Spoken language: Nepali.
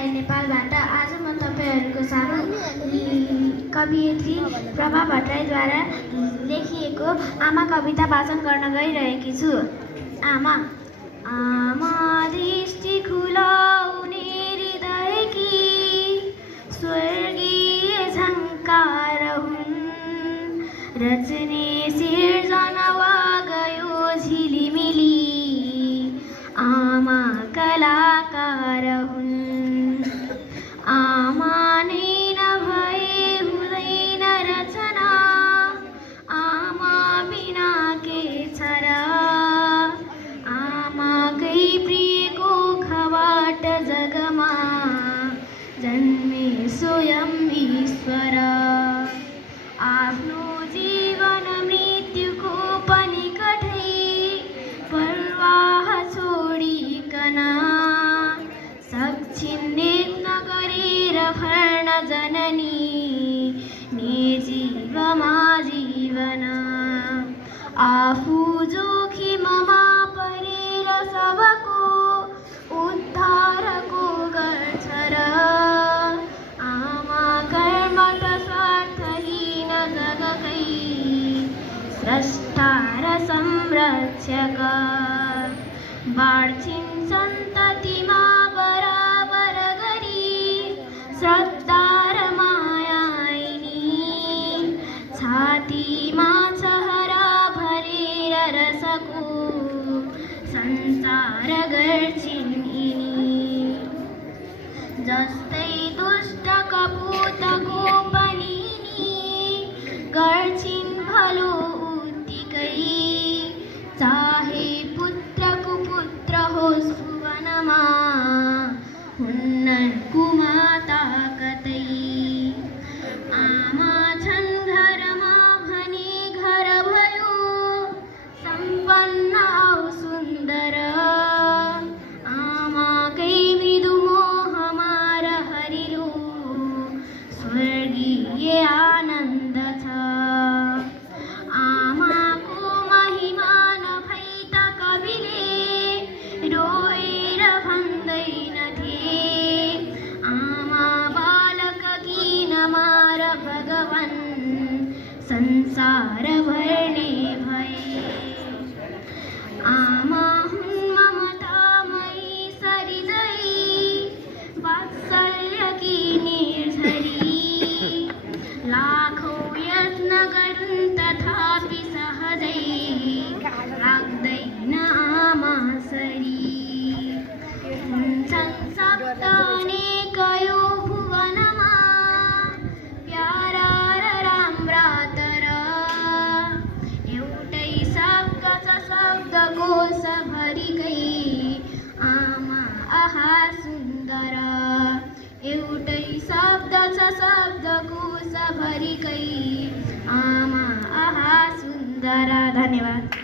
मोबाइल नेपालबाट आज म तपाईहरुको सामु कवियत्री प्रभा भट्टराईद्वारा लेखिएको आमा कविता वाचन गर्न गइरहेकी छु। आमा आमा दृष्टि खुलाउने हृदयकी स्वर्गीय झङ्कार हुन्, रचने सिर्जना वा गयो झिलिमिली आमा कलाकार हुन्। आमा नै नभए हुँदैन रचना, आमा बिना के छ र, आमाकै प्रियको खबाट जगमा जन्मे स्वयं ईश्वर। आफ्नो जीवन मृत्युको पनि कठै परवाह छोडिकन सक्छिन्नित नगरेर भर्न जननी निर्जीवमा जीवन। आफू जोखिममा परेर सबको उद्धारको गर्छ र, आमा कर्मठ स्वार्थहीन जगकै स्रष्टा र संरक्षक। बाँड्छिन् सन्ततिमा बराबर गरी श्रद्धा र माया यिनी, छातीमा छहरा भरेर रसको सञ्चार गर्छिन् यिनी। जस्तै दुष्ट कपूतको पनि यिनी गर्छिन् भलो उत्तिकै, चाहे पुत्र कुपुत्र होस् भुवनमा हुन्नन् कुमाता कतै। आमा छन् घरमा भने घर भयो सम्पन्न औ सुन्दर, आमाकै मृदु मोहमा रहरिलो स्वर्गीय आनन्द छ। आमाको महिमा नभई त कविले रोएर भन्दैनथे, आमा बालक किन मार भगवान् संसार भर्ने भए। आमा हुन् ममतामयी सरिजै वात्सल्यकी निर्झरी, लाखौँ यत्न गरून् तथापि सहजै लाग्दैन आमा सरी। हुन्छन् शब्द अनेकयौँ भुवनमा प्यारा र राम्रा, तर एउटै शब्द छ शब्दकोशभरिकै आमा आहा सुन्दर। एउटै शब्द छ शब्दकोशभरिकै आमा आहा सुन्दर। धन्यवाद।